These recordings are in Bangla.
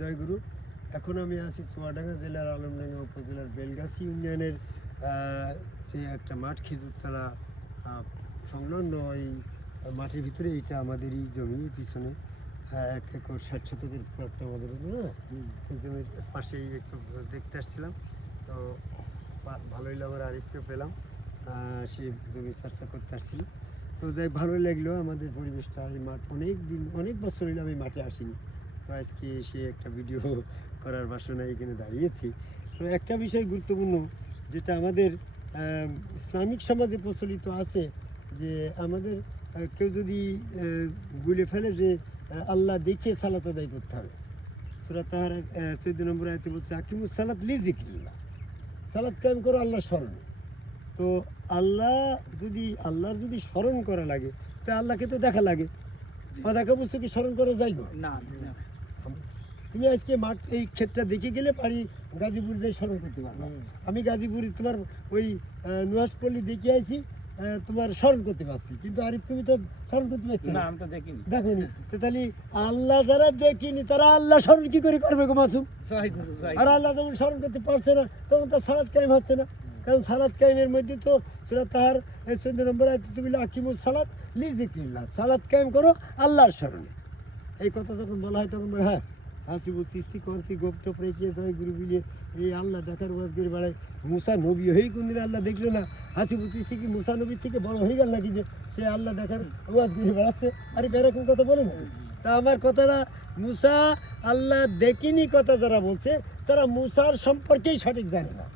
জয়গুরু এখন আমি আছি চুয়াডাঙ্গা জেলার আলমডাঙ্গা উপজেলার বেলগাছি ইউনিয়নের যে একটা মাঠ খেজুরতলা সংলগ্ন এই মাঠের ভিতরে এটা আমাদেরই জমি পিছনে। আহ, এক একর ষাট শতকের একটা আমাদের না এই জমির পাশেই একটু দেখতে আসছিলাম। তো ভালোই লাগল আরেকটু পেলাম। সে জমি চর্চা করতে আসছিল তো যাই ভালোই লাগল আমাদের পরিবেশটা। এই মাঠ অনেক দিন অনেক বছর হইল আমি মাঠে আসিনি। তো আজকে এসে একটা ভিডিও করার বাসনায় এখানে দাঁড়িয়েছি। তো একটা বিষয় গুরুত্বপূর্ণ যেটা আমাদের ইসলামিক সমাজে প্রচলিত আছে যে আমাদের কেউ যদি বলে ফেলে যে আল্লাহ দেখে সালাত আদায় করতে হবে। সুরা তাহার চোদ্দ নম্বর আয়তে বলছে আকিমুস সালাত লিজিক্রিল্লাহ সালাত কায়েম করো আল্লাহ স্মরণে। তো আল্লাহ যদি আল্লাহর যদি স্মরণ করা লাগে তা আল্লাহকে তো দেখা লাগে। দেখা বস্তু কি স্মরণ করা যায় না না। তুমি আজকে মাঠ এই ক্ষেতটা দেখে গেলে পারি গাজীপুর যাই স্মরণ করতে পারব। আমি গাজীপুরে তোমার ওই নুহাসপল্লী দেখে আইছি আহ, তোমার স্মরণ করতে পারছি। কিন্তু আরিফ তুমি তো স্মরণ করতে পারছ না? আমি তো দেখিনি। দেখোনি তো তাহলে আল্লাহ যারা দেখিনি তারা আল্লাহ স্মরণ কি করে করবে গো মাসুম? আর আল্লাহ যখন স্মরণ করতে পারছে না তখন তার সালাদ কায়েম হচ্ছে না। কারণ সালাদ কায়েমের মধ্যে তো সেটা তাহার চোদ্দ নম্বর আয়তে তুমি আকিমুস সালাদ লিজিক্রিল্লাহ সালাদ কায়েম করো আল্লাহর স্মরণে। এই কথা যখন বলা হয় তখন হ্যাঁ হাসি বলছি ইস্তি করতি গোপ টোপ রেখে জয় গুরু বিলিয়ে এই আল্লাহ দেখার ওয়াজ করে বেড়ায়। মুসা নবী হয়েই কোনদিন আল্লাহ দেখল না? হাসি বলছি ইস্তি কি মুসা নবীর থেকে বড় হয়ে গেল নাকি যে সে আল্লাহ দেখার ওয়াজ করে বেড়াচ্ছে? আরে এরকম কথা বলে না? তা আমার কথাটা মুসা আল্লাহ দেখিনি কথা যারা বলছে তারা মুসার সম্পর্কেই সঠিক জানে না।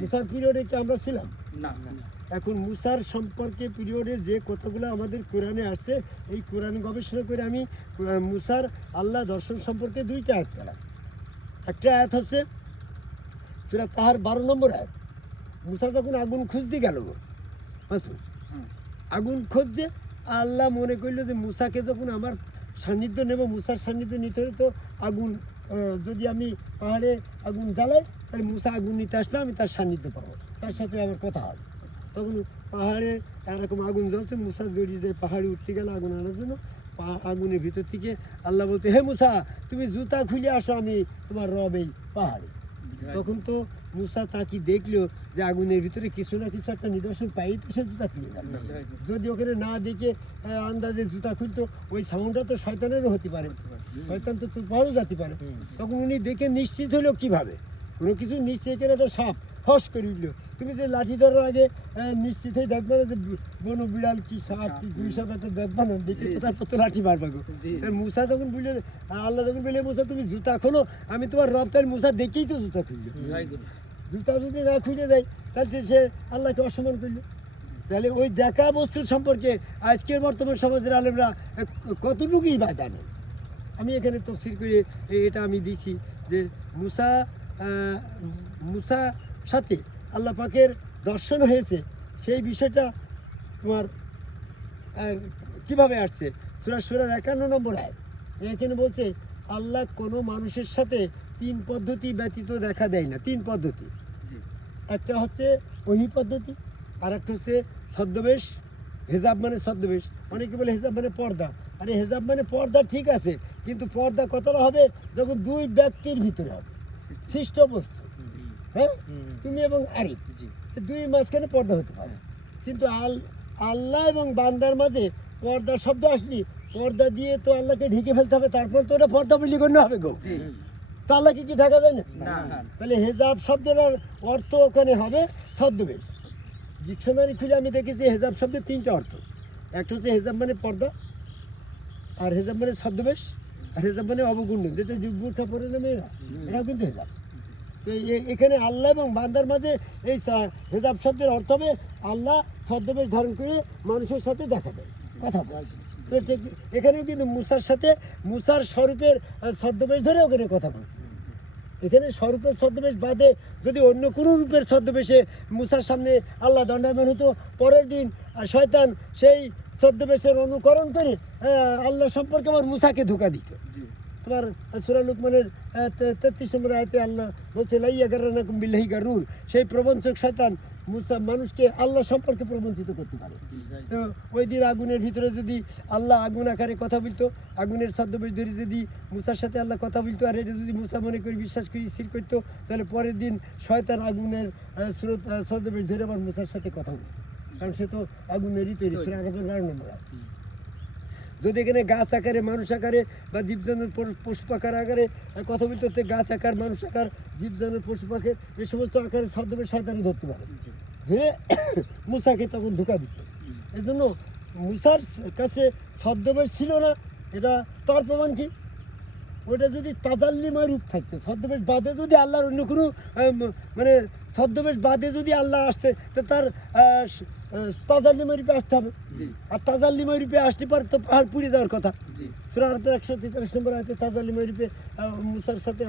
মুসার পিরিয়ডে কি আমরা ছিলাম? না না। এখন মুসার সম্পর্কে পিরিয়ডে যে কথাগুলো আমাদের কোরআনে আসছে এই কোরআন গবেষণা করে আমি মুসার আল্লাহ দর্শন সম্পর্কে দুইটা আয়াত পেলাম। একটা আয়াত হচ্ছে সেটা তাহার বারো নম্বর আয়াত। মুসা যখন আগুন খুঁজতে গেল গো মাসুদ আগুন খুঁজছে আল্লাহ মনে করল যে মুসাকে যখন আমার সান্নিধ্য নেব মুসার সান্নিধ্য নিতে হলে তো আগুন যদি আমি পাহাড়ে আগুন জ্বালাই তাহলে মুসা আগুন নিতে আসলে আমি তার সান্নিধ্য পাবো। তার সাথে আমার কথা হবে। তখন পাহাড়ে এরকম আগুন জ্বলছে, মুসা জড়িয়ে যায় পাহাড়ে উঠতে গেল আগুন আনার জন্য। আগুনের ভিতর থেকে আল্লাহ বলছে, হে মুসা, তুমি জুতা খুলে আসো, আমি তোমার রব এই পাহাড়ে। তখন তো মুসা তাকি দেখল যে আগুনের ভিতরে কিছু না কিছু একটা নিদর্শন পাই তো সে জুতা খুলে গেল। যদি ওখানে না দেখে আন্দাজে জুতা খুলতো, ওই সাউন্ডটা তো শয়তানেরও হতে পারে। শয়তান তো পারও যেতে পারে। তখন উনি দেখে নিশ্চিত হলো কীভাবে? কোনো কিছু নিশ্চিত এখানে একটা সাপ হস করে উঠল। তুমি যে লাঠি ধরার আগে নিশ্চিত হয়ে দেখবে না যে বন বিড়াল কি সাপ কি গুই সাপ একটা দেখবে না দেখে তো তারপর তো লাঠি মারবা গো। মুসা যখন বললে আল্লাহ যখন বলে মুসা তুমি জুতা খোলো আমি তোমার রব মুসা দেখেই তো জুতা খুললো জুতা যদি না খুলে দেয় তাহলে সে আল্লাহকে অসম্মান করল। তাহলে ওই দেখা বস্তুর সম্পর্কে আজকের বর্তমান সমাজের আলেমরা কতটুকুই বা জানে? আমি এখানে তফসির করে এটা আমি দিছি যে মুসা আহ, মুসা সাথে আল্লাহ পাকের দর্শন হয়েছে সেই বিষয়টা তোমার কীভাবে আসছে? সুরা সুরার একান্ন নম্বর আয় এখানে বলছে আল্লাহ কোনো মানুষের সাথে তিন পদ্ধতি ব্যতীত দেখা দেয় না। তিন পদ্ধতি। একটা হচ্ছে ওহি পদ্ধতি আর একটা হচ্ছে ছদ্মবেশ হেজাব মানে ছদ্মবেশ। অনেকে বলে হেজাব মানে পর্দা। আরে হেজাব মানে পর্দা ঠিক আছে কিন্তু পর্দা কতটা হবে? যখন দুই ব্যক্তির ভিতরে হবে। সৃষ্ট বস্তু। হ্যাঁ? তুমি এবং আরিফ। দুই মাঝখানে পর্দা হতে পারে। কিন্তু আল আল্লাহ এবং বান্দার মাঝে পর্দার শব্দ আসলি পর্দা দিয়ে তো আল্লাহকে ঢেকে ফেলতে হবে তারপর তো ওটা পর্দা বলি গণ্য হবে গো। তো আল্লাহকে কি ঢাকা যায় না? তাহলে হেজাব শব্দের অর্থ ওখানে হবে ছদ্মবেশ। ডিকশনারি খুলে আমি দেখেছি হেজাব শব্দের তিনটা অর্থ। একটা হচ্ছে হেজাব মানে পর্দা আর হেজাব মানে ছদ্মবেশ আর হেজাব মানে অবগুণ্ড যেটা বুর্খা পরে না মেয়েরা এটাও কিন্তু হেজাব। এখানে আল্লাহ এবং বান্দার মাঝে এই হেজাব শব্দের অর্থ হবে আল্লাহ ছদ্মবেশ ধারণ করে মানুষের সাথে দেখা দেয়, কথা বলে। ঠিক এখানেও কিন্তু মুসার সাথে, মুসার স্বরূপের ছদ্মবেশ ধরে ওখানে কথা বলছে এখানে স্বরূপের ছদ্মবেশ বাদে যদি অন্য কোনো রূপের ছদ্মবেশে মুসার সামনে আল্লাহ দণ্ডায়মান হতো, পরের দিন আর শয়তান সেই ছদ্মবেশের অনুকরণ করে আল্লাহ সম্পর্কে আমার মুসাকে ধোকা দিত। তোমার সুরা লুকমানের তেত্রিশ নম্বর আয়তে আল্লাহ বলছে লাইয়া গারানাকুম বিল্লাহি গারুর। সেই প্রবঞ্চক শয়তান মুসা মানুষকে আল্লাহ সম্পর্কে প্রবঞ্চিত করতে পারে। তো ওই দিন আগুনের ভিতরে যদি আল্লাহ আগুন আকারে কথা বলতো আগুনের ছদ্মবেশ ধরে যদি মুসার সাথে আল্লাহ কথা বলতো আর এটা যদি মুসা মনে করে বিশ্বাস করে স্থির করতো তাহলে পরের দিন শয়তান আগুনের স্রোত ছদ্মবেশ ধরে আবার মুসার সাথে কথা বলতো। কারণ সে তো আগুনেরই তৈরি সুরা আকাশের নম্বর। যদি এখানে গাছ আকারে মানুষ আকারে বা জীবজন্তুর পশু- পশু পাখার আকারে কথা বলতে হচ্ছে গাছ আকার মানুষ আকার জীবজন্তুর পশু পাখের এই সমস্ত আকারে ছদ্মবেশ শয়তানি ধরতে পারে। ধরে মুসাকে তখন ঢুকা দিত। এই জন্য মূষার কাছে ছদ্মবেশ ছিল না এটা তার প্রমাণ কি? ওটা যদি তাজাল্লিময় রূপ থাকতো ছদ্মবেশ বাদে যদি আল্লাহর অন্য কোনো মানে ছদ্মবেশ বাদে যদি আল্লাহ আসতে তো তার তাজাল্লিময় রূপে আসতে হবে। আর তাজাল্লিময় রূপে আসতে পারে তো পাহাড় পুড়ে যাওয়ার কথা। সুরার একশো তেতাল্লিশ নম্বর আছে তাজাল্লিময় রূপে মুসার সাথে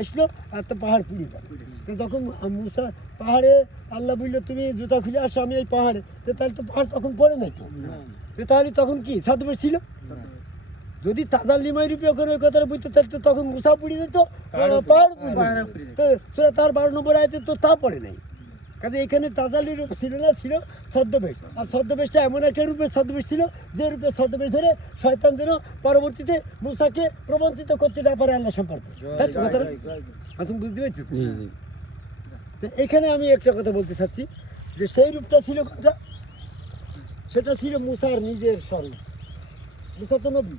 আসলো আর তো পাহাড় পুড়ে গেল। তো যখন মুসা পাহাড়ে আল্লাহ বলল তুমি জুতা খুলে আসো আমি এই পাহাড়ে। তো তাহলে তো পাহাড় তখন পড়ে নাই তো তাহলে তখন কি ছদ্মবেশ ছিল? যদি তাজাল্লিময় রূপে করে ওই কথাটা বুঝতে তাহলে তো তখন মুসা। পুড়িয়ে দিত। তো সেটা তার বারো নম্বর আয়তে তো তা পড়ে নাই। কাজে এখানে তাজালি রূপ ছিল না ছিল ছদ্মবেশ। আর ছদ্মবেশটা এমন একটা রূপে ছদ্মবেশ ছিল যে রূপে ছদ্মবেশ ধরে শয়তান যেন পরবর্তীতে মুসাকে প্রবঞ্চিত করতে না পারে আল্লাহ সম্পর্কে। আসুন বুঝতে পারছি এখানে আমি একটা কথা বলতে চাচ্ছি যে সেই রূপটা ছিল কোনটা? সেটা ছিল মুসার নিজের স্বরূপ। মুসা তো নবী।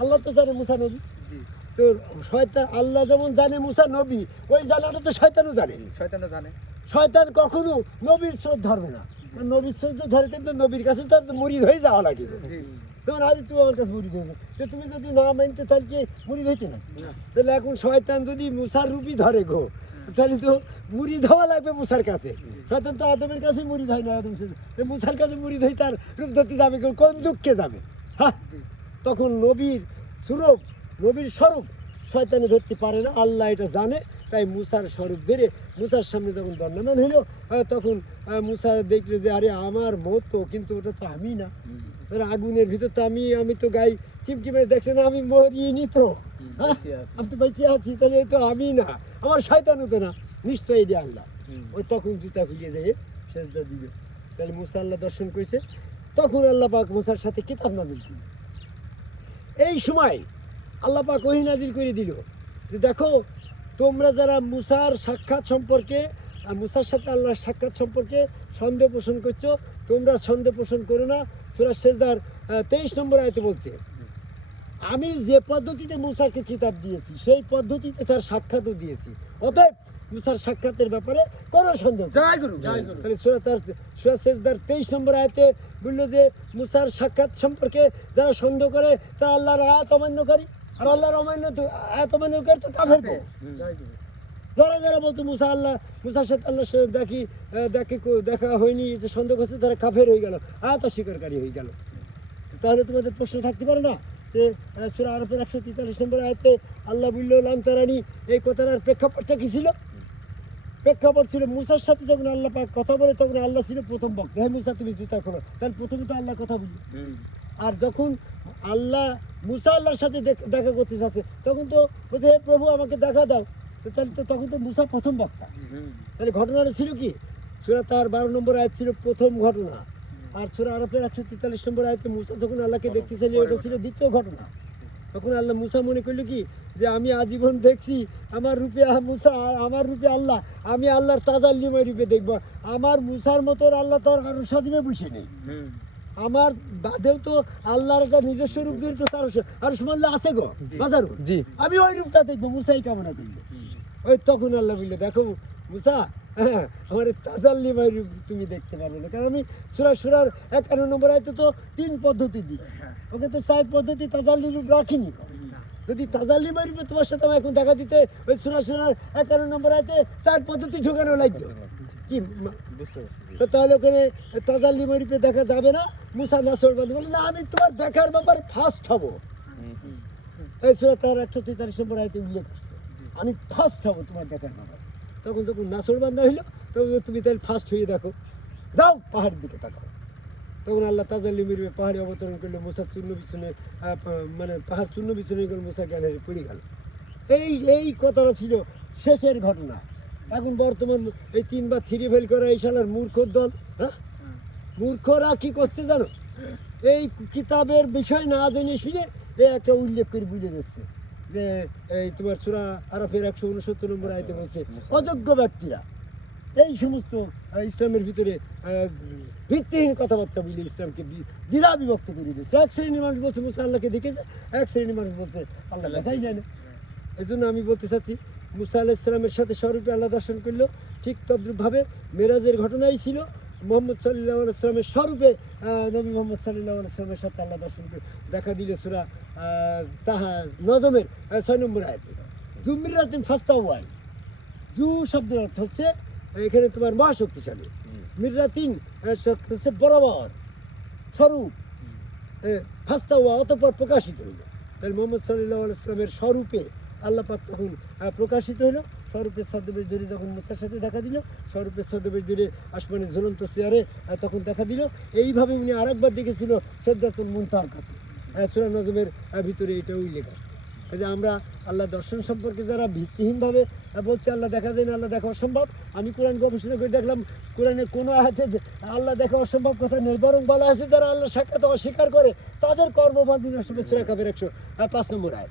আল্লাহ তো জানে মুসা নবী। তো শয়তান আল্লাহ যেমন জানে মুসা নবী ওই জানাটা তো শয়তানও জানে। শয়তানটা জানে। শয়তান কখনো নবীর স্রোত ধরবে না। নবীর স্রোত ধরে কিন্তু নবীর কাছে তার মুড়ি হয়ে যাওয়া লাগে। তখন আজ তুমি আমার কাছে মুড়ি হয়েছে যে। তুমি যদি না মানতে তাহলে কি মুড়ি হইতে না? তাহলে এখন শয়তান যদি মুসার রূপই ধরে গো তাহলে তো মুড়ি ধোয়া লাগবে মুসার কাছে। শয়তান তো আদমের কাছে মুড়ি ধয় না আদম মুসার কাছে মুড়ি ধই তার রূপ ধরতে যাবে কেউ কোন দুঃখে যাবে? হ্যাঁ তখন নবীর স্বরূপ নবীর স্বরূপ শয়তানে ধরতে পারে না। আল্লাহ এটা জানে তাই মুসার স্বরূপ বেড়ে মুসার সামনে যখন দণ্ডমান হলো তখন আহ, মুসা দেখল যে আরে আমার মতো কিন্তু ওটা তো আমি না। আগুনের ভিতর তো আমি আমি তো গাই চিমটি মেরে না আমি মরিনি তো হ্যাঁ? আমি তো বেঁচে আছি তাহলে তো আমি না। আমার শয়তান হতো না। নিশ্চয়ই এটা আল্লাহ। ওই তখন জুতা খুলিয়ে যায় সেজদা দিবে। তাহলে মুসা আল্লাহ দর্শন করেছে। তখন আল্লাহ পাক মুসার সাথে কিতাব নাজিল করল। এই সময় আল্লাহ পাক ওহি নাজিল করে দিল যে দেখো, তোমরা যারা মুসার সাক্ষাৎ সম্পর্কে মুসার সাথে আল্লাহর সাক্ষাৎ সম্পর্কে সন্দেহ পোষণ করছ, তোমরা সন্দেহ পোষণ করো না। সুরা শেষদার তেইশ নম্বর আয়তে বলছে, আমি যে পদ্ধতিতে মুসাকে কিতাব দিয়েছি, সেই পদ্ধতিতে তার সাক্ষাৎও দিয়েছি। অতএব মুসার সাক্ষাতের ব্যাপারে কোনো সন্দেহ। জয় গুরু। জয় গুরু। তাহলে সুরা তার সুরা শেষদার তেইশ নম্বর আয়তে বলল যে মুসার সাক্ষাৎ সম্পর্কে যারা সন্দেহ করে তা আল্লাহর আয়াত অমান্যকারী। আর আল্লাহর অমান্য আয়াত অমান্যকারী তো কাফের যারা যারা বলতো মুসা আল্লাহ মুসার সাথে আল্লাহর সাথে দেখি আহ, দেখে দেখা হয়নি এটা সন্দেহ করছে তারা কাফের হয়ে গেল আয়াত অস্বীকারী হয়ে গেল। তাহলে তোমাদের প্রশ্ন থাকতে পারে না? যে সূরা আরবের একশো তেতাল্লিশ নম্বর আয়তে আল্লাহ বলল লান্তারানি এই কথাটার প্রেক্ষাপটটা কি ছিল? প্রেক্ষাপট ছিল মুসার সাথে যখন আল্লাহ পাক কথা বলে তখন আল্লাহ ছিল প্রথম বক্তা। হ্যাঁ মুসা তুমি জুতা খোলো তাহলে প্রথমে তো আল্লাহ কথা বলল আর যখন আল্লাহ মুসা আল্লাহর সাথে দেখা করতে চাচ্ছে তখন তো বলছে হে প্রভু আমাকে দেখা দাও। তাহলে তো তখন তো মুসা প্রথম বক্তা। তাহলে ঘটনাটা ছিল কি? সুরা তার বারো নম্বর আয়াত ছিল প্রথম ঘটনা। আর সুরা আরবের একশো তেতাল্লিশ নম্বর আয়তে মুসা যখন আল্লাহকে দেখতে চাইলে ওটা ছিল দ্বিতীয় ঘটনা। তখন আল্লাহ মুসা মনে করল কি? যে আমি আজীবন দেখছি আমার রূপে মুসা আমার রূপে আল্লাহ আমি আল্লাহর তাজাল্লিময় রূপে দেখব। আমার মুসার মতো আল্লাহ তার আর সাজিমে বসে নেই। আমার বাদেও তো আল্লাহর একটা নিজস্ব রূপ ধরে তো তার আর সুমাল্লা আছে গো বাজারু জি। আমি ওই রূপটা দেখব মুসাই কামনা করল। ওই তখন আল্লাহ বলল দেখো মুসা হ্যাঁ, আমার তাজাল্লি ভাই রূপ তুমি দেখতে পারবে না। কারণ আমি সুরা সুরার একান্ন নম্বর আয়তে তো তিন পদ্ধতি দিচ্ছি ওকে তো চার পদ্ধতি তাজাল্লি রূপ রাখিনি যদি তাজাল্লি মাই রূপে তোমার সাথে আমি এখন দেখা দিতে ওই সুরা সুরার একান্ন নম্বর আয়তে চার পদ্ধতি ঢোকানো লাগতো কি তো তাহলে ওখানে তাজাল্লি মাই রূপে দেখা যাবে না মুসা নাসর বাদ বলে না আমি তোমার দেখার ব্যাপারে ফার্স্ট হব। এই সুরা তার একশো তেতাল্লিশ নম্বর আয়তে উল্লেখ করছে আমি ফার্স্ট হব তোমার দেখার ব্যাপারে। তখন যখন নাসর বান্ধা হইল, তখন তুমি তাহলে ফার্স্ট হয়ে দেখো। যাও, পাহাড়ের দিকে তাকাও। তখন আল্লাহ তাজাল্লি মিরবে পাহাড়ে অবতরণ করলে, মুসা চূর্ণ বিছনে মানে পাহাড় চূর্ণ বিছনে গেল মুসা জ্ঞানে পড়ে গেল। এই এই কথাটা ছিল শেষের ঘটনা। এখন বর্তমান এই তিনবার থ্রি ফেল করা এই শালার মূর্খর দল হ্যাঁ? মূর্খরা কি করছে জানো? এই কিতাবের বিষয় না জেনে শুনে এ একটা উল্লেখ করে বুঝে যাচ্ছে। যে এই তোমার সুরা আরফের একশো উনসত্তর নম্বর আয়তে বলছে, অযোগ্য ব্যক্তিরা। এই সমস্ত ইসলামের ভিতরে ভিত্তিহীন কথাবার্তা বলে ইসলামকে দ্বিধা বিভক্ত করে দিচ্ছে এক শ্রেণির মানুষ বলছে, মুসা আল্লাহকে দেখেছে, এক শ্রেণির মানুষ বলছে, আল্লাহ দেখাই যায় না। এই জন্য আমি বলতে চাচ্ছি, মুসা আল্লাহ ইসলামের সাথে স্বরূপে আল্লাহ দর্শন করল ঠিক তদ্রূপভাবে মেরাজের ঘটনাই ছিল মোহাম্মদ সাল্লাহ ইসলামের স্বরূপে নবী মোহাম্মদ সাল্লাহ ইসলামের সাথে আল্লাহ দর্শন দেখা দিল সুরা তাহা নজমের ছয় নম্বর আয়তে। জুমির রাতিন ফাস্তা ওয়াই জু শব্দের অর্থ হচ্ছে এখানে তোমার মহাশক্তিশালী। শব্দ হচ্ছে বরাবর স্বরূপ। ফাস্তা হওয়া অতপর প্রকাশিত হইল। তাহলে মোহাম্মদ সাল্লাহ ইসলামের স্বরূপে আল্লাহ পাক তখন প্রকাশিত হলো স্বরূপের ছদ্মবেশ ধরে যখন মুসার সাথে দেখা দিল স্বরূপের ছদ্মবেশ ধরে আসমানের ঝুলন্ত চেয়ারে তখন দেখা দিল। এইভাবে উনি আরেকবার দেখেছিল শ্রদ্ধাতুল মুনতার কাছে। সুরা নজমের ভিতরে এটা উল্লেখ আছে। কাজে আমরা আল্লাহ দর্শন সম্পর্কে যারা ভিত্তিহীনভাবে বলছে, আল্লাহ দেখা যায় না, আল্লাহ দেখা অসম্ভব। আমি কোরআন গবেষণা করে দেখলাম, কোরআনে কোনো আয়াতে আল্লাহ দেখা অসম্ভব কথা নেই, বরং বলা আছে, যারা আল্লাহ সাক্ষাৎ অস্বীকার করে, তাদের কর্মবাদ বিনষ্ট সুরা কাপের একশো পাঁচ নম্বর আয়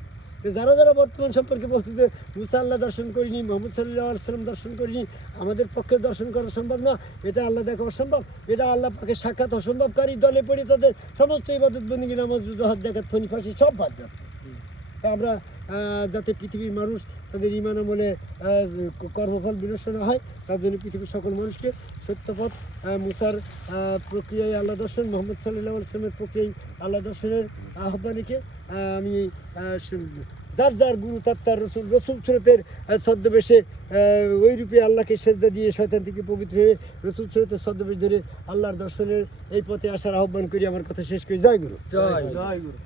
যারা যারা বর্তমান সম্পর্কে বলছে যে মুসা আল্লাহ দর্শন করিনি মোহাম্মদ সাল্লাহ সাল্লাম দর্শন করিনি আমাদের পক্ষে দর্শন করা সম্ভব না। এটা আল্লাহ দেখা অসম্ভব। এটা আল্লাহ পাকে সাক্ষাৎ অসম্ভবকারী দলে পড়ে তাদের সমস্ত ইবাদত বন্দিগি নামাজ হাত জাকাত ফনি ফাঁসি সব বাদ যাচ্ছে তা আমরা যাতে পৃথিবীর মানুষ তাদের ইমান আমলে কর্মফল বিনষ্ট না হয় তার জন্য পৃথিবীর সকল মানুষকে সত্যপথ মুসার প্রক্রিয়ায় আল্লাহ দর্শন মোহাম্মদ সাল্লাহ ইসলামের প্রক্রিয়ায় আল্লাহ দর্শনের আহ্বানীকে আহ, আমি যার যার গুরু তার তার রসুল রসুল স্রোতের ছদ্মবেশে ওই রূপে আল্লাহকে সেজদা দিয়ে শয়তান থেকে পবিত্র হয়ে রসুল স্রোতের ছদ্মবেশ ধরে আল্লাহর দর্শনের এই পথে আসার আহ্বান করি। আমার কথা শেষ করি। জয় গুরু। জয় জয় গুরু।